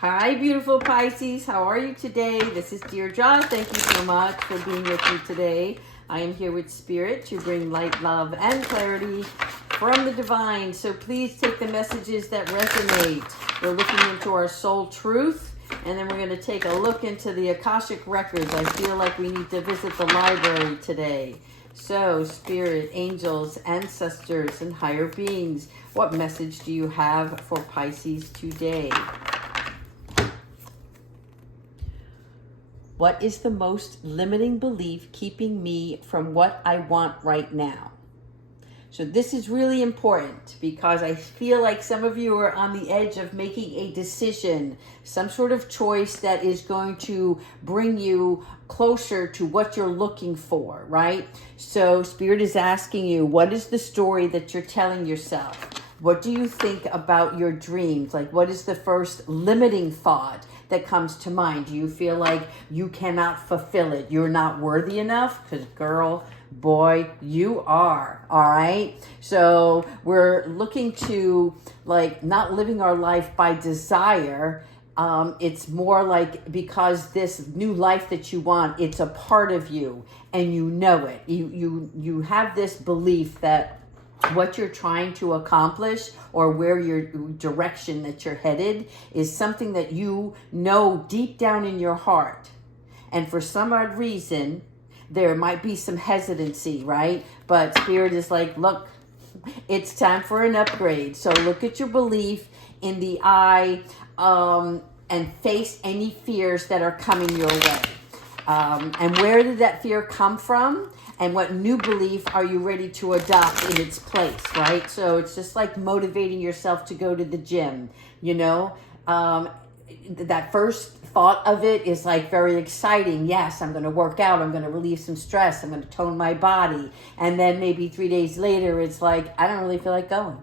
Hi, beautiful Pisces. How are you today? This is Deirdre. Thank you so much for being with me today. I am here with Spirit to bring light, love, and clarity from the divine. So please take the messages that resonate. We're looking into our soul truth, and then we're going to take a look into the Akashic records. I feel like we need to visit the library today. So, Spirit, angels, ancestors, and higher beings, what message do you have for Pisces today? What is the most limiting belief keeping me from what I want right now? So this is really important because I feel like some of you are on the edge of making a decision, some sort of choice that is going to bring you closer to what you're looking for, right? So Spirit is asking you, what is the story that you're telling yourself? What do you think about your dreams? Like, what is the first limiting thought that comes to mind? Do you feel like you cannot fulfill it? You're not worthy enough? Because girl, boy, you are. All right. So we're looking to like not living our life by desire. It's more like because this new life that you want, it's a part of you and you know it. You have this belief that what you're trying to accomplish or where your direction that you're headed is something that you know deep down in your heart. And for some odd reason, there might be some hesitancy, right? But Spirit is like, look, it's time for an upgrade. So look at your belief in the eye and face any fears that are coming your way. And where did that fear come from? And what new belief are you ready to adopt in its place, right? So it's just like motivating yourself to go to the gym, you know? That first thought of it is like very exciting. Yes, I'm going to work out. I'm going to relieve some stress. I'm going to tone my body. And then maybe 3 days later, it's like, I don't really feel like going.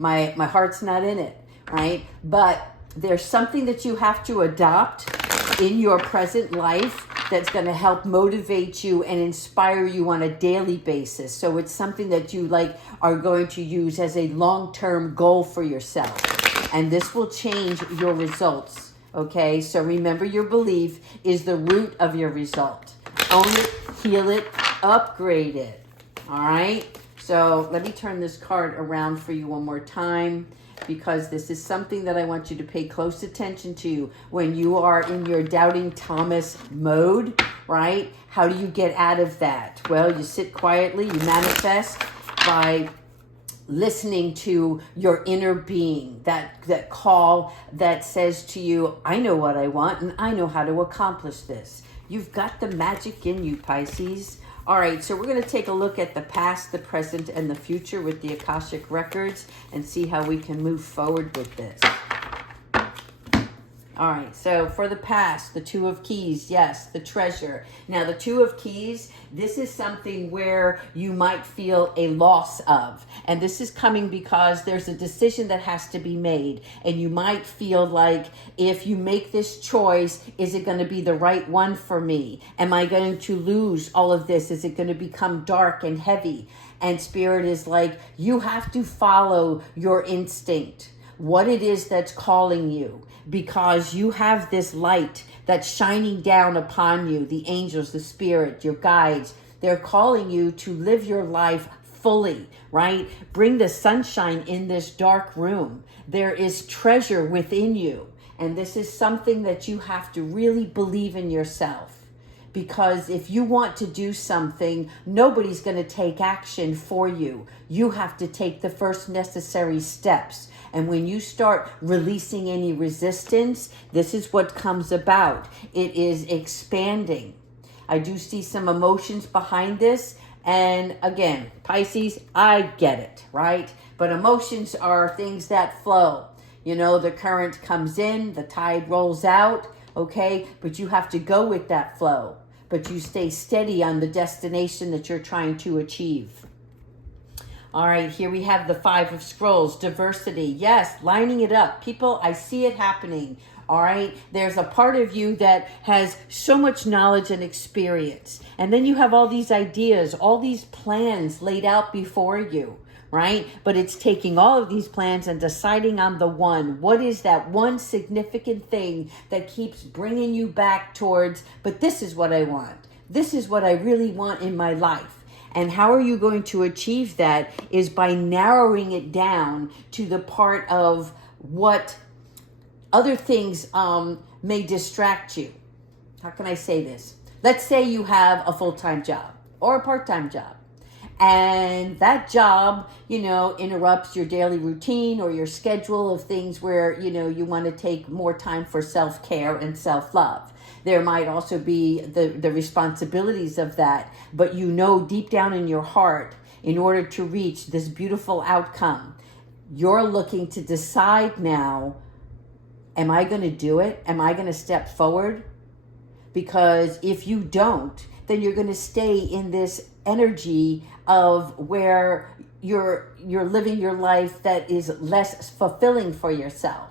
My heart's not in it, right? But there's something that you have to adopt in your present life that's going to help motivate you and inspire you on a daily basis. So it's something that you like are going to use as a long-term goal for yourself. And this will change your results. Okay, so remember, your belief is the root of your result. Own it, heal it, upgrade it. All right, so let me turn this card around for you one more time, because this is something that I want you to pay close attention to when you are in your doubting Thomas mode, right? How do you get out of that? Well, you sit quietly, you manifest by listening to your inner being, that call that says to you, I know what I want and I know how to accomplish this. You've got the magic in you, Pisces. All right, so we're going to take a look at the past, the present, and the future with the Akashic Records and see how we can move forward with this. All right, so for the past, the Two of Keys, yes, the treasure. Now, the Two of Keys, this is something where you might feel a loss of. And this is coming because there's a decision that has to be made. And you might feel like, if you make this choice, is it going to be the right one for me? Am I going to lose all of this? Is it going to become dark and heavy? And Spirit is like, you have to follow your instinct, what it is that's calling you, because you have this light that's shining down upon you. The angels, the Spirit, your guides, they're calling you to live your life fully, right? Bring the sunshine in this dark room. There is treasure within you. And this is something that you have to really believe in yourself. Because if you want to do something, nobody's going to take action for you. You have to take the first necessary steps. And when you start releasing any resistance, this is what comes about. It is expanding. I do see some emotions behind this. And again, Pisces, I get it, right? But emotions are things that flow. You know, the current comes in, the tide rolls out, okay? But you have to go with that flow. But you stay steady on the destination that you're trying to achieve. All right, here we have the Five of Scrolls, diversity. Yes, lining it up. People, I see it happening. All right, there's a part of you that has so much knowledge and experience. And then you have all these ideas, all these plans laid out before you, right? But it's taking all of these plans and deciding on the one. What is that one significant thing that keeps bringing you back towards, but this is what I want. This is what I really want in my life. And how are you going to achieve that is by narrowing it down to the part of what other things may distract you. How can I say this? Let's say you have a full-time job or a part-time job. And that job, interrupts your daily routine or your schedule of things where, you want to take more time for self-care and self-love. There might also be the responsibilities of that, but deep down in your heart, in order to reach this beautiful outcome, you're looking to decide now, am I going to do it? Am I going to step forward? Because if you don't, then you're going to stay in this energy of where you're living your life that is less fulfilling for yourself.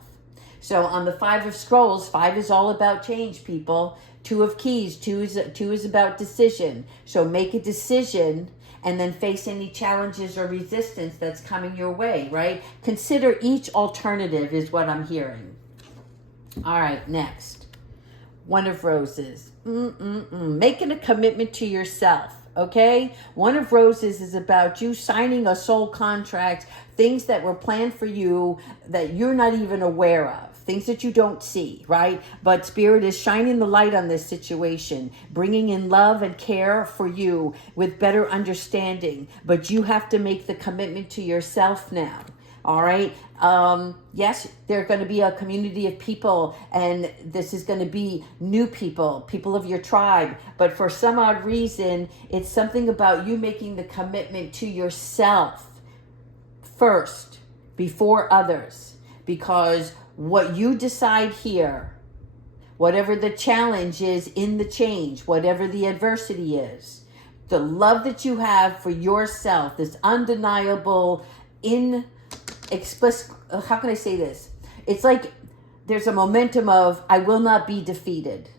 So on the 5 of Scrolls, 5 is all about change, people. 2 of Keys, 2 is about decision. So make a decision and then face any challenges or resistance that's coming your way, right? Consider each alternative is what I'm hearing. All right, next. 1 of Roses. Making a commitment to yourself, okay? 1 of Roses is about you signing a soul contract, things that were planned for you that you're not even aware of, things that you don't see, right? But Spirit is shining the light on this situation, bringing in love and care for you with better understanding. But you have to make the commitment to yourself now. All right. Yes, there's going to be a community of people, and this is going to be new people of your tribe. But for some odd reason, it's something about you making the commitment to yourself first before others. Because what you decide here, whatever the challenge is in the change, whatever the adversity is, the love that you have for yourself, this undeniable, explicit, how can I say this? It's like there's a momentum of, I will not be defeated.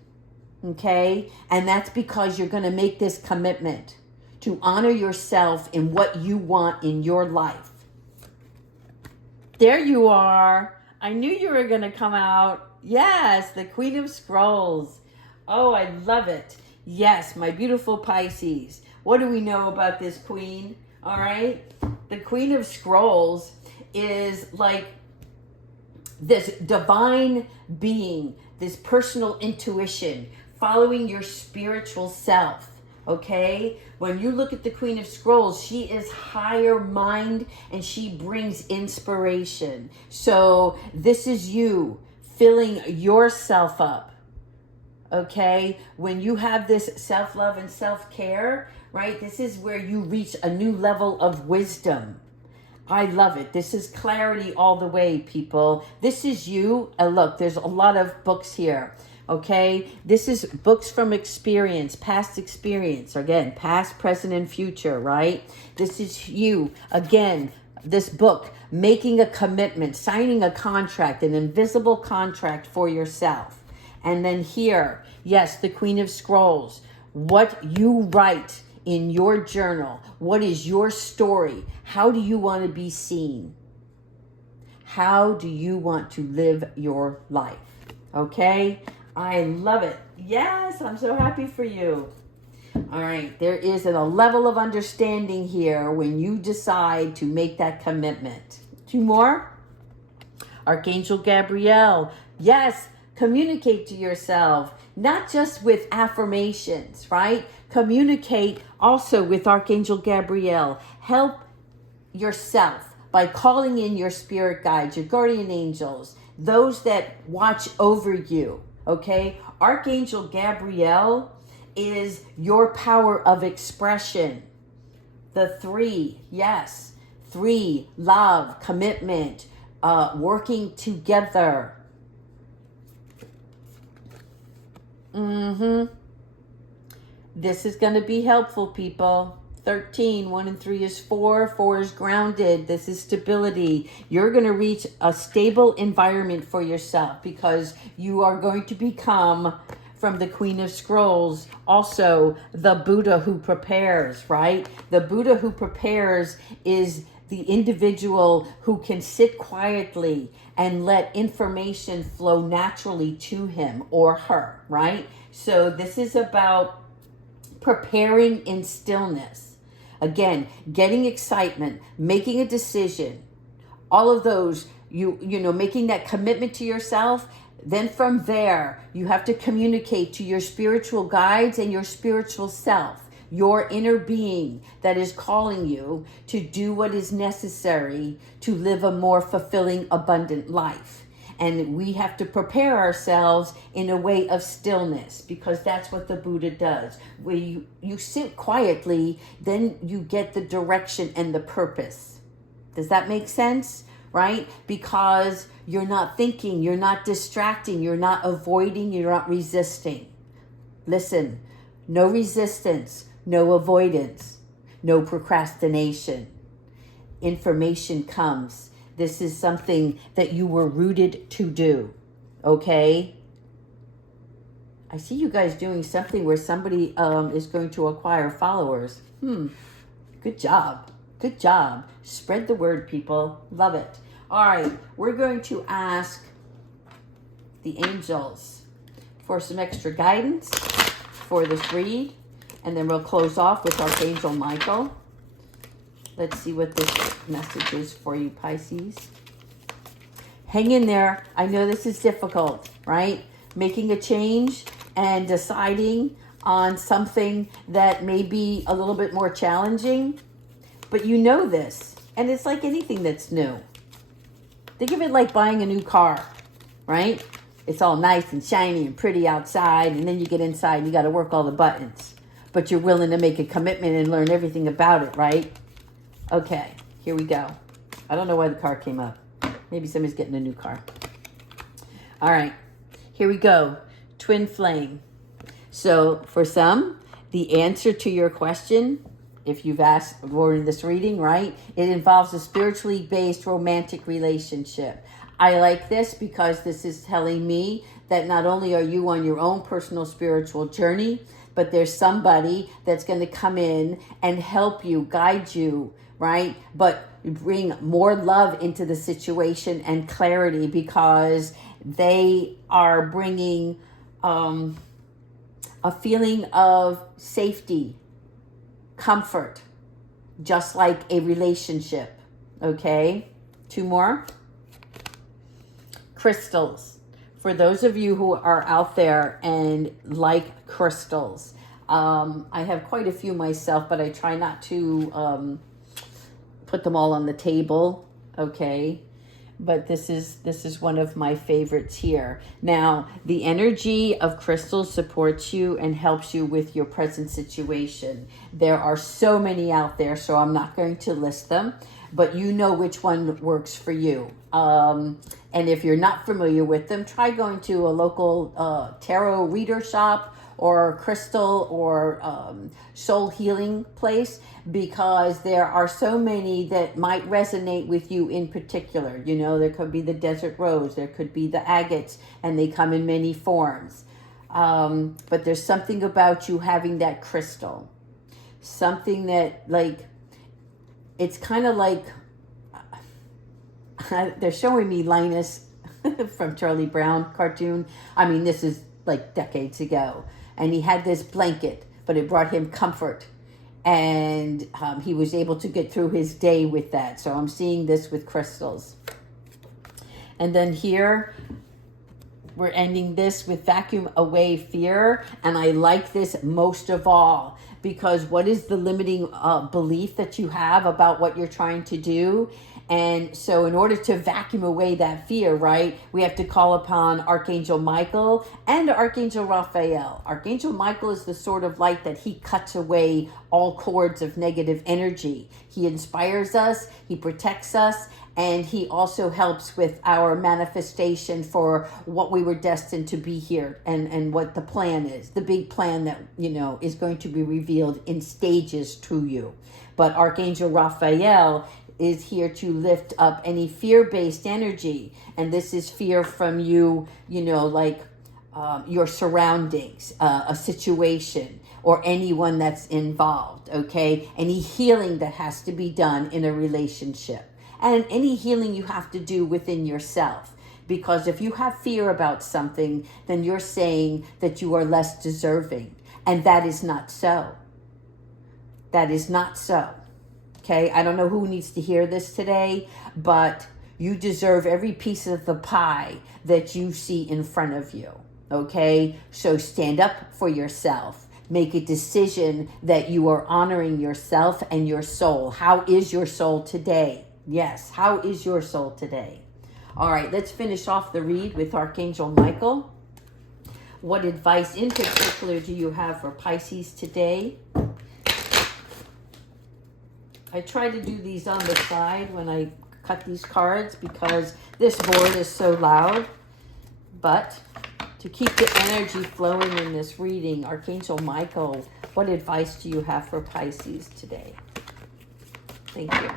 Okay? And that's because you're going to make this commitment to honor yourself in what you want in your life. There you are. I knew you were going to come out. Yes, the Queen of Scrolls. Oh, I love it. Yes, my beautiful Pisces. What do we know about this queen? All right. The Queen of Scrolls is like this divine being, this personal intuition, following your spiritual self. Okay? When you look at the Queen of Scrolls, she is higher mind and she brings inspiration. So this is you filling yourself up. Okay? When you have this self-love and self-care, right? This is where you reach a new level of wisdom. I love it. This is clarity all the way, people. This is you. Look, there's a lot of books here. Okay, this is books from experience, past experience. Again, past, present, and future, right? This is you. Again, this book, making a commitment, signing a contract, an invisible contract for yourself. And then here, yes, the Queen of Scrolls. What you write in your journal. What is your story? How do you want to be seen? How do you want to live your life? Okay? I love it. Yes, I'm so happy for you. All right, there is a level of understanding here when you decide to make that commitment. 2 more. Archangel Gabrielle. Yes, communicate to yourself, not just with affirmations, right? Communicate also with Archangel Gabrielle. Help yourself by calling in your spirit guides, your guardian angels, those that watch over you. Okay, Archangel Gabrielle is your power of expression. The 3, yes, 3, love, commitment, working together. This is going to be helpful, people. 13, 1 and 3 is 4. 4 is grounded. This is stability. You're going to reach a stable environment for yourself because you are going to become, from the Queen of Scrolls, also the Buddha who prepares, right? The Buddha who prepares is the individual who can sit quietly and let information flow naturally to him or her, right? So this is about preparing in stillness. Again, getting excitement, making a decision, all of those, you know, making that commitment to yourself. Then from there, you have to communicate to your spiritual guides and your spiritual self, your inner being that is calling you to do what is necessary to live a more fulfilling, abundant life. And we have to prepare ourselves in a way of stillness, because that's what the Buddha does. When you sit quietly, then you get the direction and the purpose. Does that make sense? Right? Because you're not thinking, you're not distracting, you're not avoiding, you're not resisting. Listen, no resistance, no avoidance, no procrastination. Information comes. This is something that you were rooted to do. Okay? I see you guys doing something where somebody is going to acquire followers. Good job. Good job. Spread the word, people. Love it. All right. We're going to ask the angels for some extra guidance for this read. And then we'll close off with Archangel Michael. Let's see what this message is for you, Pisces. Hang in there. I know this is difficult, right? Making a change and deciding on something that may be a little bit more challenging. But you know this, and it's like anything that's new. Think of it like buying a new car, right? It's all nice and shiny and pretty outside, and then you get inside and you got to work all the buttons. But you're willing to make a commitment and learn everything about it, right? Okay, here we go. I don't know why the car came up. Maybe somebody's getting a new car. All right, here we go. Twin flame. So for some, the answer to your question, if you've asked for this reading, right? It involves a spiritually based romantic relationship. I like this because this is telling me that not only are you on your own personal spiritual journey, but there's somebody that's going to come in and help you, guide you, right? But bring more love into the situation and clarity, because they are bringing a feeling of safety, comfort, just like a relationship. Okay, 2 more. Crystals. For those of you who are out there and like crystals, I have quite a few myself, but I try not to put them all on the table. Okay, but this is one of my favorites here. Now, the energy of crystals supports you and helps you with your present situation. There are so many out there, so I'm not going to list them, but you know which one works for you. And if you're not familiar with them, try going to a local tarot reader shop or crystal or soul healing place, because there are so many that might resonate with you in particular. You know, there could be the desert rose, there could be the agates, and they come in many forms. But there's something about you having that crystal. Something that, like, it's kind of like, they're showing me Linus from Charlie Brown cartoon. I mean, this is like decades ago. And he had this blanket, but it brought him comfort. And he was able to get through his day with that. So I'm seeing this with crystals. And then here, we're ending this with vacuum away fear. And I like this most of all, because what is the limiting belief that you have about what you're trying to do? And so in order to vacuum away that fear, right, we have to call upon Archangel Michael and Archangel Raphael. Archangel Michael is the sort of light that he cuts away all cords of negative energy. He inspires us, he protects us, and he also helps with our manifestation for what we were destined to be here, and what the plan is, the big plan that, you know, is going to be revealed in stages to you. But Archangel Raphael is here to lift up any fear-based energy. And this is fear from you, you know, like your surroundings, a situation, or anyone that's involved, okay? Any healing that has to be done in a relationship. And any healing you have to do within yourself. Because if you have fear about something, then you're saying that you are less deserving. And that is not so. That is not so. Okay? I don't know who needs to hear this today, but you deserve every piece of the pie that you see in front of you. Okay? So stand up for yourself. Make a decision that you are honoring yourself and your soul. How is your soul today? Yes, how is your soul today? All right, let's finish off the read with Archangel Michael. What advice in particular do you have for Pisces today? I try to do these on the side when I cut these cards because this board is so loud. But to keep the energy flowing in this reading, Archangel Michael, what advice do you have for Pisces today? Thank you.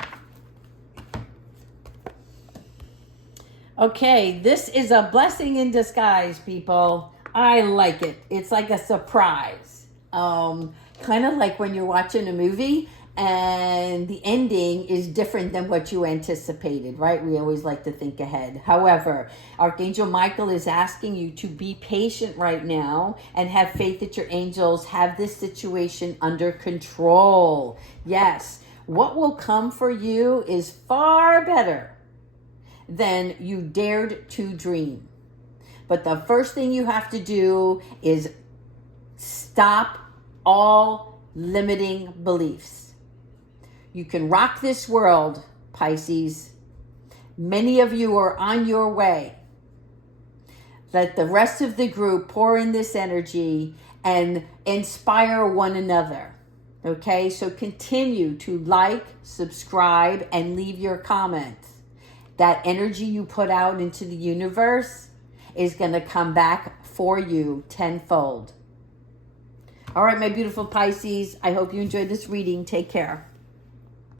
Okay, this is a blessing in disguise, people. I like it. It's like a surprise. Kind of like when you're watching a movie and the ending is different than what you anticipated, right? We always like to think ahead. However, Archangel Michael is asking you to be patient right now and have faith that your angels have this situation under control. Yes, what will come for you is far better than you dared to dream. But the first thing you have to do is stop all limiting beliefs. You can rock this world, Pisces. Many of you are on your way. Let the rest of the group pour in this energy and inspire one another. Okay, so continue to like, subscribe, and leave your comments. That energy you put out into the universe is going to come back for you tenfold. All right, my beautiful Pisces, I hope you enjoyed this reading. Take care.